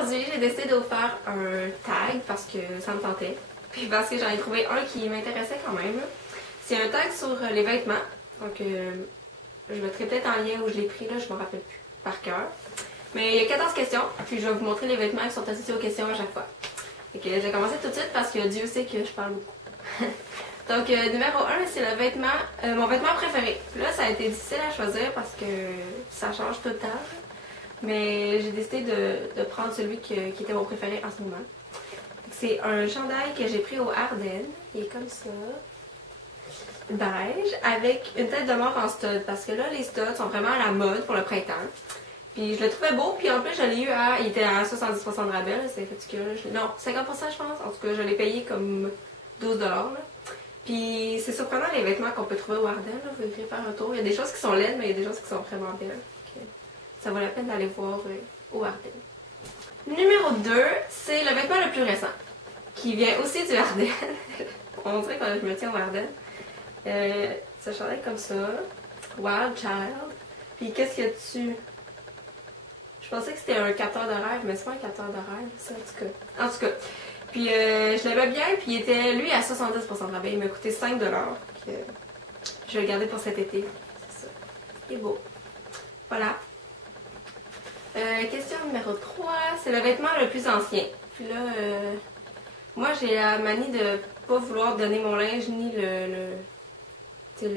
Aujourd'hui, j'ai décidé de vous faire un tag parce que ça me tentait. Puis parce que j'en ai trouvé un qui m'intéressait quand même. C'est un tag sur les vêtements. Donc, je mettrai peut-être en lien où je l'ai pris, là, je ne me rappelle plus par cœur. Mais il y a 14 questions, puis je vais vous montrer les vêtements qui sont associés aux questions à chaque fois. Et que je vais commencer tout de suite parce que Dieu sait que je parle beaucoup. Donc, numéro 1, c'est le vêtement, mon vêtement préféré. Puis là, ça a été difficile à choisir parce que ça change tout le temps. Mais j'ai décidé de prendre celui qui était mon préféré en ce moment. C'est un chandail que j'ai pris au Ardennes. Il est comme ça. Beige, avec une tête de mort en stud. Parce que là, les studs sont vraiment à la mode pour le printemps. Puis je le trouvais beau, puis en plus je l'ai eu il était à 70% de rabais, c'est ridicule. Non, 50% je pense. En tout cas, je l'ai payé comme 12$. Puis c'est surprenant les vêtements qu'on peut trouver au Ardennes. Vous irez faire un tour. Il y a des choses qui sont laides, mais il y a des choses qui sont vraiment belles. Donc, ça vaut la peine d'aller voir au Ardennes. Numéro 2, c'est le vêtement le plus récent, qui vient aussi du Ardennes. On dirait que je me tiens au Ardennes. Ça chandail comme ça. Wild Child. Puis qu'est-ce qu'il y a dessus? Je pensais que c'était un capteur de rêve, mais c'est pas un capteur de rêve, ça, en tout cas. Puis je l'aimais bien, puis il était, lui, à 70% de rabais. Il m'a coûté 5$. Donc, je vais le garder pour cet été. C'est ça. Il est beau. Voilà. Question numéro 3, c'est le vêtement le plus ancien. Puis là, moi, j'ai la manie de pas vouloir donner mon linge ni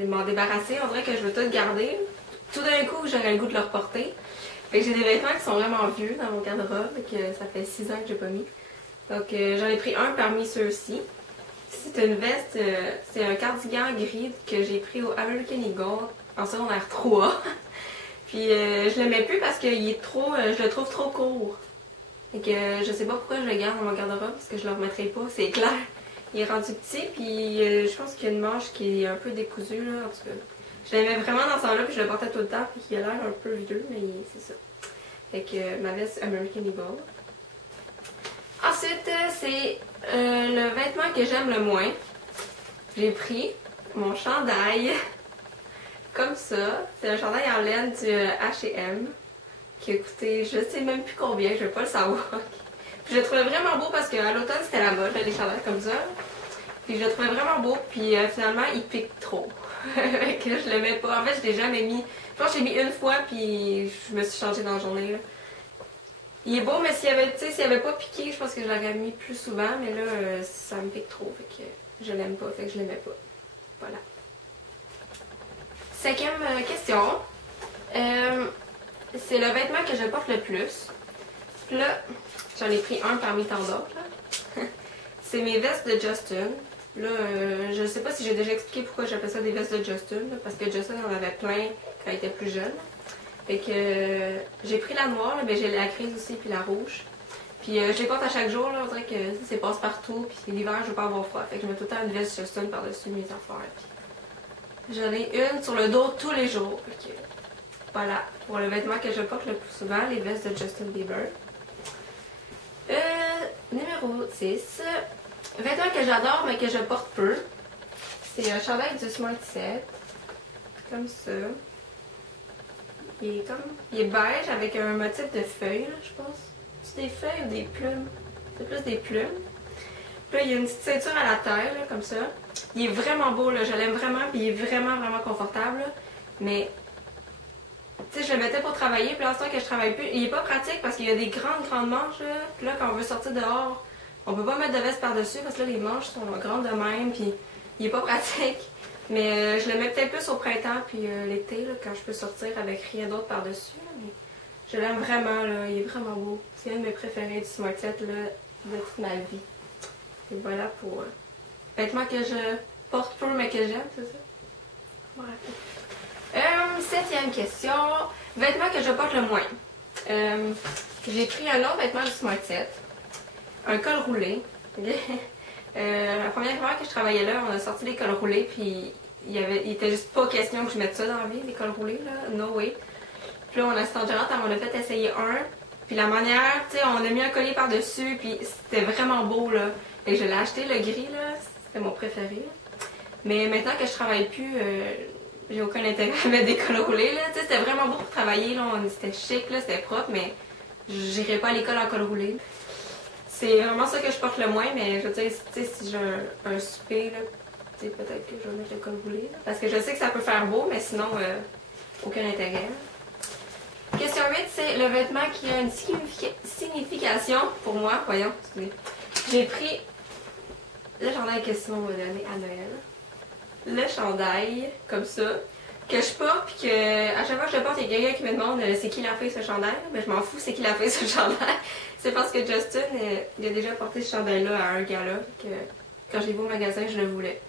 m'en débarrasser. On dirait que je veux tout garder. Tout d'un coup, j'aurais le goût de le reporter. Fait que j'ai des vêtements qui sont vraiment vieux dans mon garde-robe, que ça fait 6 ans que j'ai pas mis. Donc j'en ai pris un parmi ceux-ci. C'est une veste, c'est un cardigan gris que j'ai pris au American Eagle en secondaire 3. Puis je le mets plus parce qu'il est trop, je le trouve trop court. Fait que je sais pas pourquoi je le garde dans mon garde-robe parce que je le remettrai pas, c'est clair. Il est rendu petit, puis je pense qu'il y a une manche qui est un peu décousue là, en tout cas. Je l'aimais vraiment dans ce temps-là, puis je le portais tout le temps, puis il a l'air un peu vieux, mais c'est ça. Fait que ma veste American Eagle. Ensuite, c'est le vêtement que j'aime le moins. J'ai pris mon chandail, comme ça. C'est un chandail en laine du H&M, qui a coûté je sais même plus combien, je vais pas le savoir. Puis je le trouvais vraiment beau parce qu'à l'automne, c'était la mode, les chandails comme ça. Puis je le trouvais vraiment beau, puis finalement, il pique trop. Que je l'aimais pas. En fait, je l'ai jamais mis. Je pense que je l'ai mis une fois, puis je me suis changée dans la journée. Là. Il est beau, mais s'il avait pas piqué, je pense que je l'aurais mis plus souvent. Mais là, ça me pique trop. Fait que je l'aime pas. Fait que je l'aimais pas. Voilà. 5e question. C'est le vêtement que je porte le plus. Puis là, j'en ai pris un parmi tant d'autres. C'est mes vestes de Justin. Là, je sais pas si j'ai déjà expliqué pourquoi j'appelle ça des vestes de Justin, là, parce que Justin en avait plein quand il était plus jeune. Fait que j'ai pris la noire, mais j'ai la grise aussi, puis la rouge. Puis je les porte à chaque jour, là, on dirait que c'est passe-partout, puis l'hiver, je veux pas avoir froid. Fait que je mets tout le temps une veste Justin par-dessus mes affaires. Puis j'en ai une sur le dos tous les jours. Fait que voilà, pour le vêtement que je porte le plus souvent, les vestes de Justin Bieber. Numéro 6. Vêtement que j'adore mais que je porte peu. C'est un chandail du Smart Set. Comme ça. Il est beige avec un motif de feuilles, là, je pense. C'est des feuilles ou des plumes? C'est plus des plumes. Puis là, il y a une petite ceinture à la taille, là, comme ça. Il est vraiment beau, là. Je l'aime vraiment, puis il est vraiment, vraiment confortable. Là. Mais, tu sais, je le mettais pour travailler, puis l'instant que je travaille plus, il est pas pratique parce qu'il y a des grandes manches, là. Puis là, quand on veut sortir dehors, on peut pas mettre de veste par-dessus parce que là, les manches sont grandes de même, puis il est pas pratique. Mais je le mets peut-être plus au printemps, puis l'été, quand je peux sortir avec rien d'autre par-dessus. Mais je l'aime vraiment, là. Il est vraiment beau. C'est un de mes préférés du Smart Set, là, de toute ma vie. Et voilà pour vêtements que je porte peu, mais que j'aime, c'est ça? Voilà. 7e question. Vêtements que je porte le moins. J'ai pris un autre vêtement du Smart Set. Un col roulé. La première fois que je travaillais là, on a sorti des cols roulés, puis il était juste pas question que je mette ça dans la vie, des cols roulés, là, no way. Puis là, mon assistante gérante, elle m'en a fait essayer un, puis la manière, tu sais, on a mis un collier par-dessus, puis c'était vraiment beau, là. Et je l'ai acheté, le gris, là, c'était mon préféré. Mais maintenant que je travaille plus, j'ai aucun intérêt à mettre des cols roulés, là. Tu sais, c'était vraiment beau pour travailler, là, c'était chic, là, c'était propre, mais j'irai pas à l'école en col roulé. C'est vraiment ça que je porte le moins, mais je veux dire, si j'ai un souper, là, peut-être que je vais mettre le col roulé. Là, parce que je sais que ça peut faire beau, mais sinon, aucun intérêt. Question 8, c'est le vêtement qui a une signification pour moi. Voyons, j'ai pris le chandail que Simon m'a donné à Noël. Le chandail, comme ça, que je porte, puis que à chaque fois que je le porte, il y a quelqu'un qui me demande c'est qui l'a fait ce chandail. Mais je m'en fous, c'est qui l'a fait ce chandail. C'est parce que Justin, il a déjà porté ce chandail-là à un gala, que quand j'ai vu au magasin, je le voulais.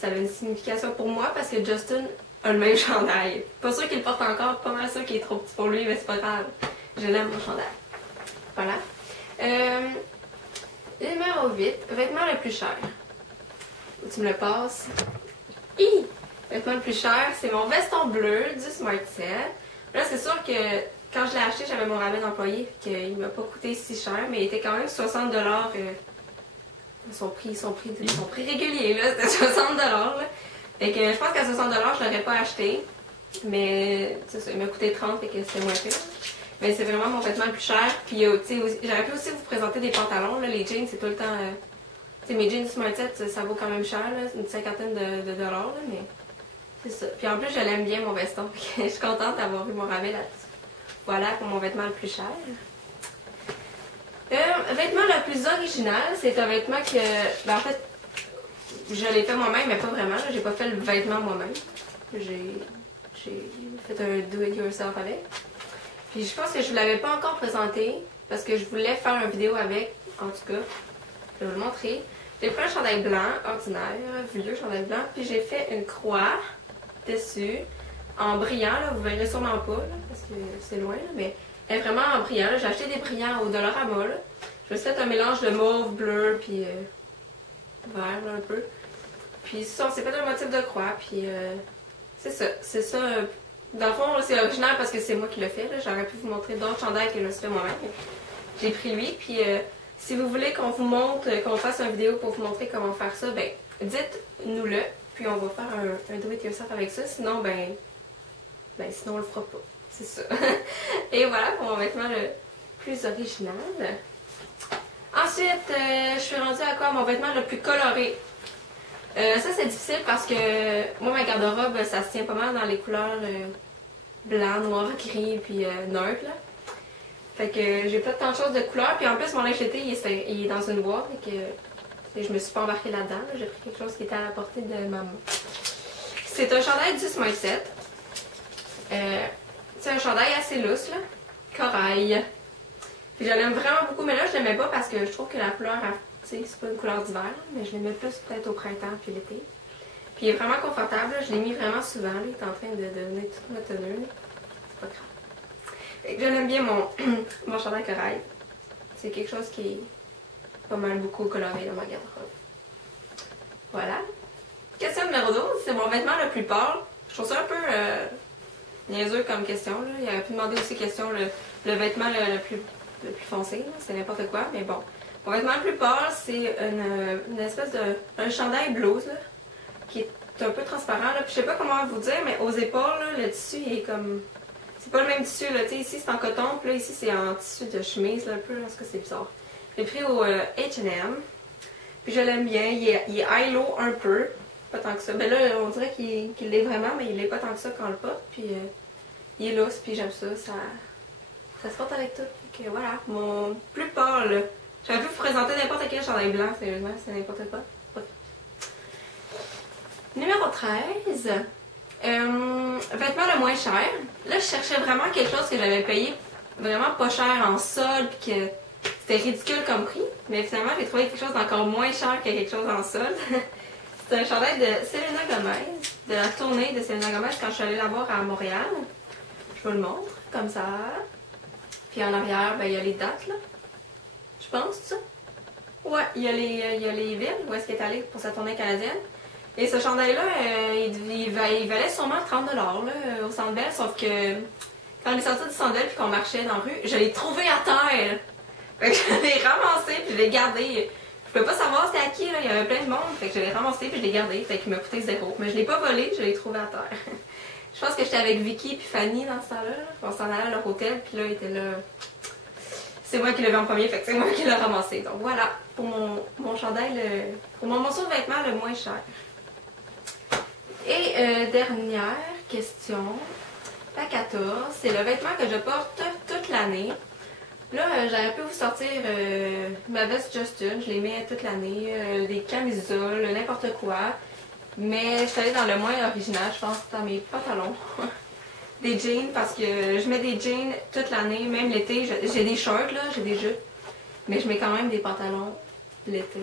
Ça avait une signification pour moi parce que Justin a le même chandail. Pas sûr qu'il le porte encore, pas mal sûr qu'il est trop petit pour lui, mais c'est pas grave. Je l'aime mon chandail. Voilà. Numéro 8, vêtement le plus cher. Tu me le passes. Le vêtement le plus cher, c'est mon veston bleu du Smart Set. Là, c'est sûr que quand je l'ai acheté, j'avais mon rabais d'employé, qu'il m'a pas coûté si cher, mais il était quand même 60 $. Son prix régulier, là, c'était 60 $. Là. Fait que je pense qu'à 60 $, je l'aurais pas acheté. Mais ça, il m'a coûté 30, fait que c'était moins cher. Mais c'est vraiment mon vêtement le plus cher. Puis, j'aurais pu aussi vous présenter des pantalons. Là. Les jeans, c'est tout le temps. Mes jeans Smart Set, ça vaut quand même cher, là, une cinquantaine de dollars, là, mais c'est ça. Puis en plus, je l'aime bien mon veston. Je suis contente d'avoir eu mon rabais là-dessus. Voilà pour mon vêtement le plus cher. Vêtement le plus original, c'est un vêtement que, en fait, je l'ai fait moi-même, mais pas vraiment. J'ai pas fait le vêtement moi-même. J'ai fait un do-it-yourself avec. Puis je pense que je ne vous l'avais pas encore présenté parce que je voulais faire une vidéo avec, en tout cas. Je vais vous le montrer. J'ai pris un chandail blanc, ordinaire, vieux chandail blanc, puis j'ai fait une croix dessus, en brillant, là, vous verrez sûrement pas, là, parce que c'est loin, là, mais elle est vraiment en brillant. J'ai acheté des brillants au Dollarama, là. Je me suis fait un mélange de mauve, bleu, puis vert, là, un peu. Puis ça, on s'est fait un motif de croix, puis c'est ça. Dans le fond, c'est original parce que c'est moi qui l'ai fait, là. J'aurais pu vous montrer d'autres chandails que je me suis fait moi-même. J'ai pris lui, puis si vous voulez qu'on vous montre, qu'on fasse une vidéo pour vous montrer comment faire ça, ben dites-nous-le, puis on va faire un do-it-yourself avec ça, sinon sinon on le fera pas, c'est ça. Et voilà pour mon vêtement le plus original. Ensuite, je suis rendue à quoi? Mon vêtement le plus coloré. Ça c'est difficile parce que moi ma garde-robe, ça se tient pas mal dans les couleurs blanc, noir, gris, puis neutre, là. Fait que j'ai pas tant de choses de couleur, puis en plus mon linge d'été il est dans une boîte, et que je me suis pas embarquée là-dedans, là. J'ai pris quelque chose qui était à la portée de ma main. C'est un chandail du Smart Set. C'est un chandail assez lousse, là. Corail. Puis je l'aime vraiment beaucoup, mais là je l'aimais pas parce que je trouve que la couleur, c'est pas une couleur d'hiver, mais je l'aimais plus peut-être au printemps puis l'été. Puis il est vraiment confortable, là. Je l'ai mis vraiment souvent, là. Il est en train de devenir tout motonneux. C'est pas grave. Je l'aime bien mon chandail corail. C'est quelque chose qui est pas mal beaucoup coloré dans ma garde-robe. Voilà. Question numéro 12, c'est mon vêtement le plus pâle. Je trouve ça un peu niaiseux comme question, là. Il aurait pu demander aussi question le vêtement le plus foncé, c'est n'importe quoi, mais bon. Mon vêtement le plus pâle, c'est une espèce un chandail blouse, là, qui est un peu transparent, là. Puis je sais pas comment vous dire, mais aux épaules, là, le tissu il est comme... C'est pas le même tissu, là. T'sais, ici c'est en coton, puis là ici c'est en tissu de chemise, là, un peu, parce que c'est bizarre. J'ai pris au H&M, puis je l'aime bien. Il est high-low un peu, pas tant que ça. Ben là, on dirait qu'il l'est vraiment, mais il l'est pas tant que ça quand on le porte, puis il est lousse, puis j'aime ça, ça se porte avec tout. Donc voilà, mon plus pâle. J'aurais pu vous présenter n'importe quel chandail blanc, sérieusement, c'est n'importe quoi. Numéro 13. Vêtement le moins cher. Là, je cherchais vraiment quelque chose que j'avais payé vraiment pas cher en solde, puis que c'était ridicule comme prix. Mais finalement, j'ai trouvé quelque chose d'encore moins cher que quelque chose en solde. C'est un chandail de Selena Gomez, de la tournée de Selena Gomez quand je suis allée la voir à Montréal. Je vous le montre, comme ça. Puis en arrière, ben, il y a les dates, là. Je pense, ça. Ouais, il y a les villes où est-ce qu'elle est allée pour sa tournée canadienne. Et ce chandail-là, il valait sûrement 30 $, là, au Centre Bell, sauf que quand on est sorti du Centre Bell et qu'on marchait dans la rue, je l'ai trouvé à terre. Fait que je l'ai ramassé puis je l'ai gardé. Je pouvais pas savoir c'était à qui, là, il y avait plein de monde, fait que je l'ai ramassé puis je l'ai gardé, fait qu'il m'a coûté 0. Mais je l'ai pas volé, je l'ai trouvé à terre. Je pense que j'étais avec Vicky et Fanny dans ce temps-là. On s'en allait à leur hôtel, puis là, il était là. C'est moi qui l'ai vu en premier, fait que c'est moi qui l'ai ramassé. Donc voilà, pour mon chandail, pour mon morceau de vêtement le moins cher. Et dernière question, la 14, c'est le vêtement que je porte toute l'année. Là, j'aurais pu vous sortir ma veste Justin, je les mets toute l'année, des camisoles, n'importe quoi. Mais je suis allée dans le moins original, je pense, dans mes pantalons. Des jeans, parce que je mets des jeans toute l'année, même l'été. J'ai des shorts, là, j'ai des jupes. Mais je mets quand même des pantalons l'été.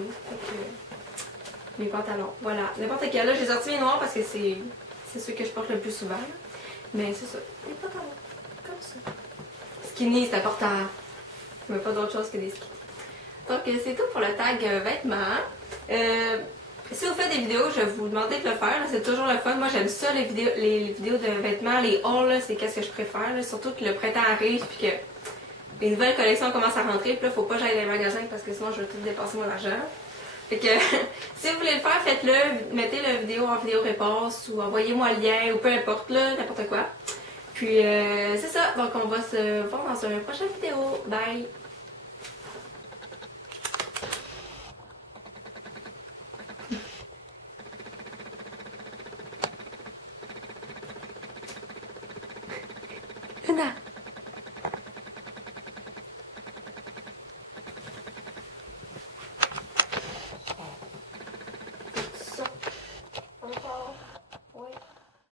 Mes pantalons, voilà. N'importe quel. Là, j'ai sorti mes noirs parce que c'est ceux que je porte le plus souvent. Là. Mais c'est ça, des pantalons, comme ça. Skinny, c'est important. Je mets pas d'autre chose que des skinny. Donc, c'est tout pour le tag vêtements. Si vous faites des vidéos, je vais vous demander de le faire. C'est toujours le fun. Moi, j'aime ça, les vidéos de vêtements. Les hauls, c'est qu'est-ce que je préfère. Là. Surtout que le printemps arrive puis que les nouvelles collections commencent à rentrer. Puis là, faut pas que j'aille dans les magasins parce que sinon, je vais tout dépenser mon argent. Fait que si vous voulez le faire, faites-le. Mettez la vidéo en vidéo réponse ou envoyez-moi le lien ou peu importe, là, n'importe quoi. Puis, c'est ça. Donc, on va se voir dans une prochaine vidéo. Bye!